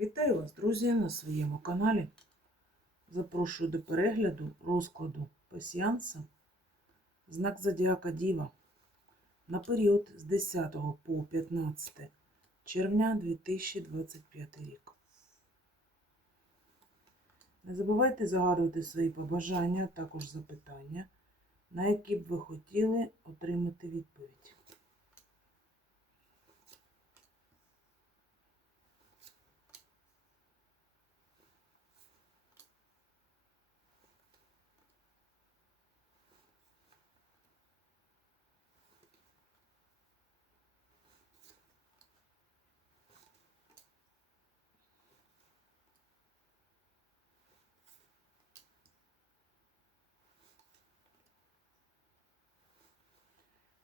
Вітаю вас, друзі, на своєму каналі. Запрошую до перегляду розкладу пасіанса знак Зодіака Діва на період з 10 по 15 червня 2025 рік. Не забувайте загадувати свої побажання, а також запитання, на які б ви хотіли отримати відповідь.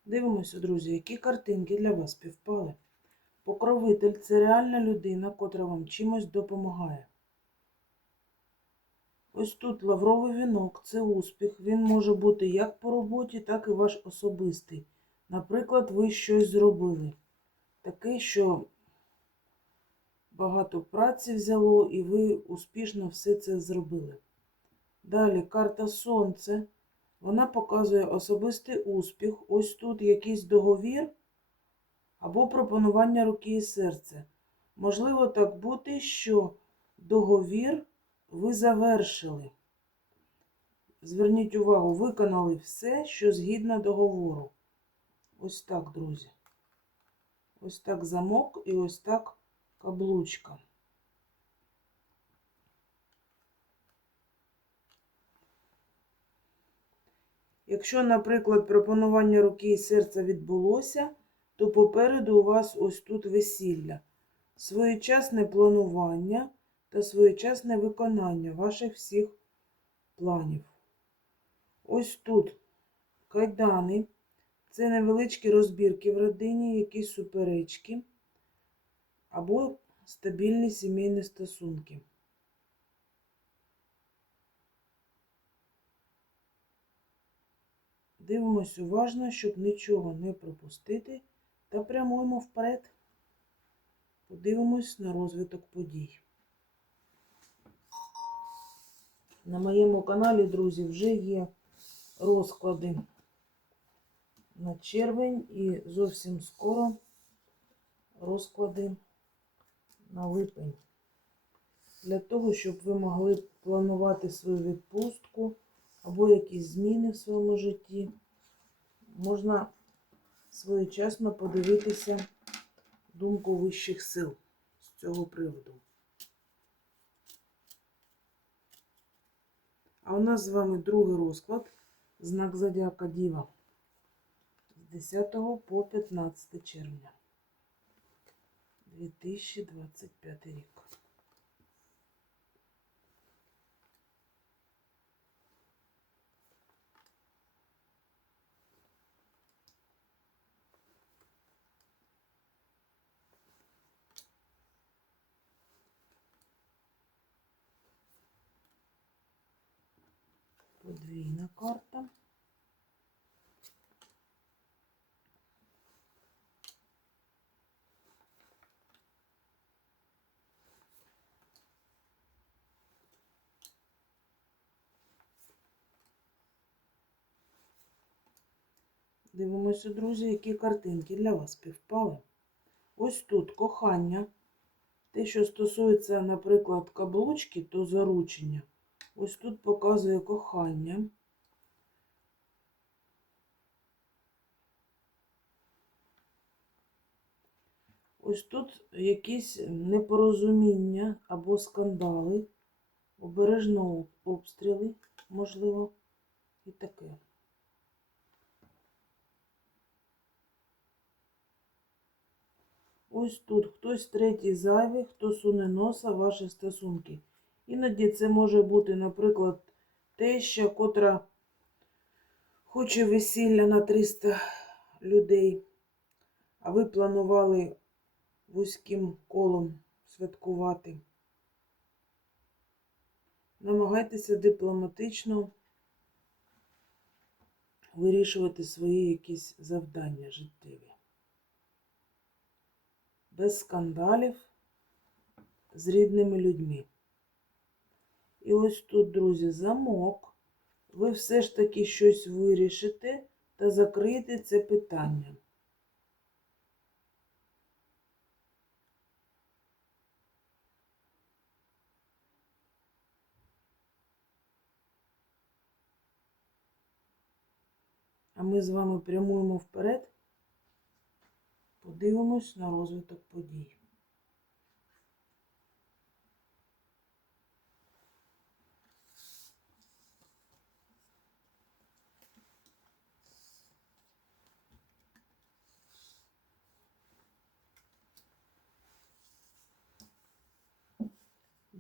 Дивимося, друзі, які картинки для вас співпали. Покровитель це реальна людина, котра вам чимось допомагає. Ось тут лавровий вінок це успіх. Він може бути як по роботі, так і ваш особистий. Наприклад, ви щось зробили. Таке, що багато праці взяло, і ви успішно все це зробили. Далі карта Сонце. Вона показує особистий успіх. Ось тут якийсь договір або пропонування руки і серця. Можливо так бути, що договір ви завершили. Зверніть увагу, виконали все, що згідно договору. Ось так, друзі. Ось так замок і ось так каблучка. Якщо, наприклад, пропонування руки і серця відбулося, то попереду у вас ось тут весілля, своєчасне планування та своєчасне виконання ваших всіх планів. Ось тут кайдани, це невеличкі розбірки в родині, якісь суперечки або стабільні сімейні стосунки. Дивимось уважно, щоб нічого не пропустити, та прямуємо вперед. Подивимось на розвиток подій. На моєму каналі, друзі, вже є розклади на червень і зовсім скоро розклади на липень. Для того, щоб ви могли планувати свою відпустку або якісь зміни в своєму житті, можна своєчасно подивитися думку вищих сил з цього приводу. А у нас з вами другий розклад, знак Зодіака Діва з 10 по 15 червня 2025 рік. Подвійна карта. Дивимося, друзі, які картинки для вас співпали. Ось тут кохання. Те, що стосується, наприклад, каблучки, то заручення. Ось тут показує кохання. Ось тут якісь непорозуміння або скандали, обережно обстріли, можливо, і таке. Ось тут хтось третій зайвий, хто суне носа ваші стосунки. Іноді це може бути, наприклад, теща, котра хоче весілля на 300 людей, а ви планували вузьким колом святкувати. Намагайтеся дипломатично вирішувати свої якісь завдання життєві. Без скандалів з рідними людьми. І ось тут, друзі, замок. Ви все ж таки щось вирішите та закриєте це питання. А ми з вами прямуємо вперед. Подивимось на розвиток подій.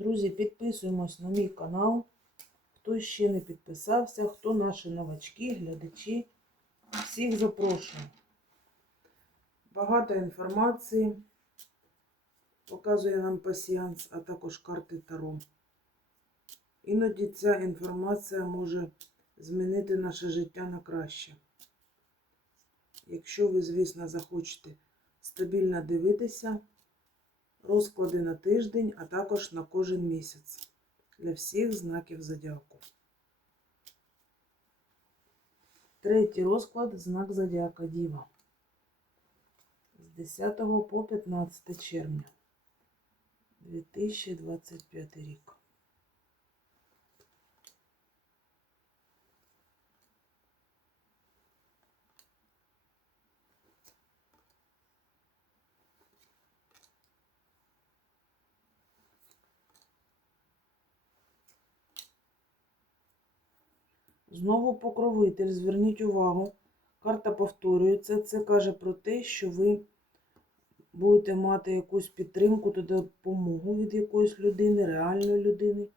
Друзі, підписуємось на мій канал. Хто ще не підписався, хто наші новачки, глядачі. Всіх запрошую. Багато інформації показує нам пасіянс, а також карти Таро. Іноді ця інформація може змінити наше життя на краще. Якщо ви, звісно, захочете стабільно дивитися, розклади на тиждень, а також на кожен місяць для всіх знаків зодіаку. Третій розклад знак зодіака Діва. З 10 по 15 червня 2025 рік. Знову покровитель, зверніть увагу. Карта повторюється. Це каже про те, що ви будете мати якусь підтримку та допомогу від якоїсь людини, реальної людини.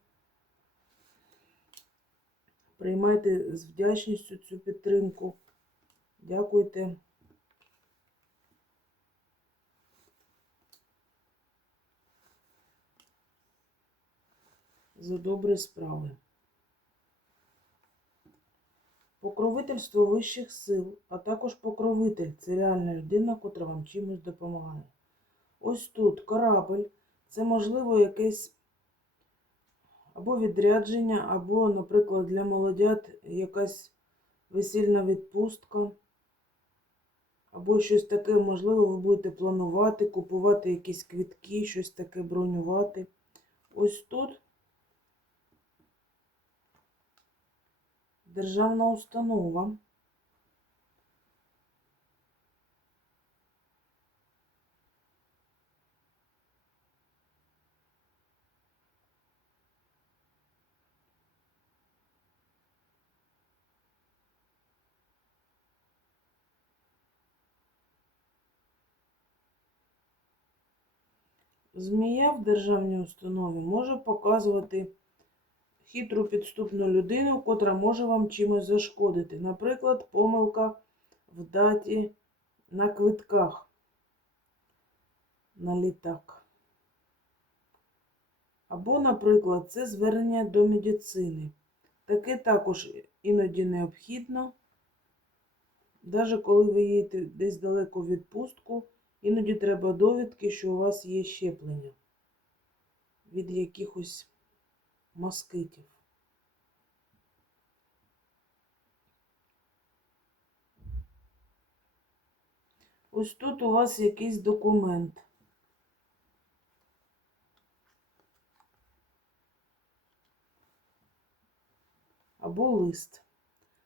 Приймайте з вдячністю цю підтримку. Дякуйте. За добрі справи. Покровительство вищих сил, а також покровитель це реальна людина, котра вам чимось допомагає. Ось тут корабль, це можливо якесь або відрядження, або, наприклад, для молодят якась весільна відпустка, або щось таке, можливо, ви будете планувати, купувати якісь квітки, щось таке бронювати. Ось тут державна установа. Змія в державній установі може показувати хитру підступну людину, котра може вам чимось зашкодити. Наприклад, помилка в даті на квитках на літак. Або, наприклад, це звернення до медицини. Таке також іноді необхідно. Навіть коли ви їдете десь далеко в відпустку, іноді треба довідки, що у вас є щеплення від якихось москитів. Ось тут у вас якийсь документ. Або лист.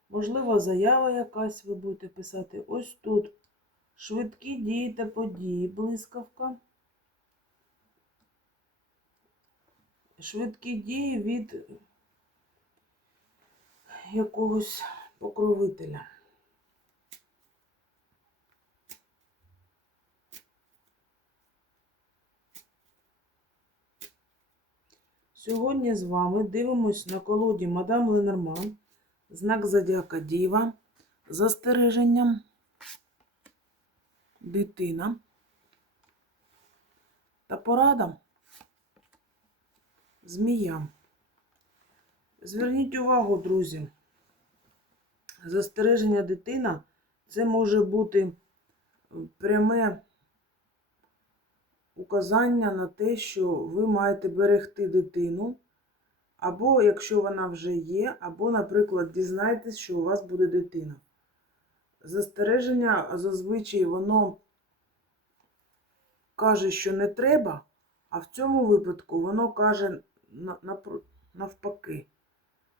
Можливо, заява якась ви будете писати. Ось тут швидкі дії та події, блискавка. Швидкі дії від якогось покровителя. Сьогодні з вами дивимось на колоді Мадам Ленорман, знак Зодіака Діва, застереженням, дитина та порада змія. Зверніть увагу, друзі, застереження дитина це може бути пряме указання на те, що ви маєте берегти дитину, або якщо вона вже є, або, наприклад, дізнайтесь, що у вас буде дитина. Застереження зазвичай воно каже, що не треба, а в цьому випадку воно каже навпаки,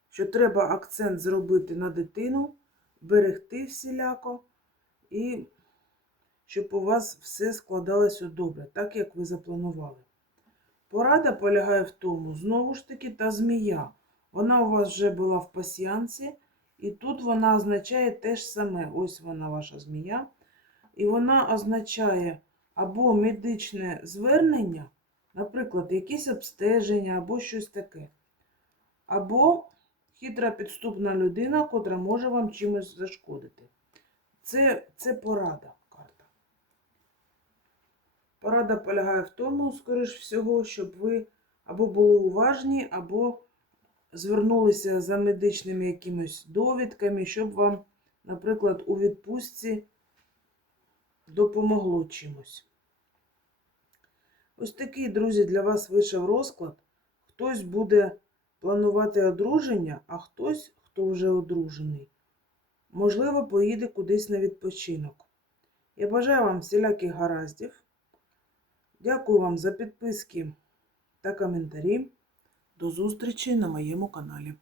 що треба акцент зробити на дитину, берегти всіляко, і щоб у вас все складалося добре, так як ви запланували. Порада полягає в тому, знову ж таки, та змія. Вона у вас вже була в пасіянці, і тут вона означає те ж саме. Ось вона ваша змія. І вона означає або медичне звернення, наприклад, якісь обстеження або щось таке. Або хитра підступна людина, котра може вам чимось зашкодити. Це, це порада карта. Порада полягає в тому, скоріш всього, щоб ви або були уважні, або звернулися за медичними якимись довідками, щоб вам, наприклад, у відпустці допомогло чимось. Ось такий, друзі, для вас вийшов розклад. Хтось буде планувати одруження, а хтось, хто вже одружений, можливо, поїде кудись на відпочинок. Я бажаю вам всіляких гараздів. Дякую вам за підписки та коментарі. До зустрічі на моєму каналі.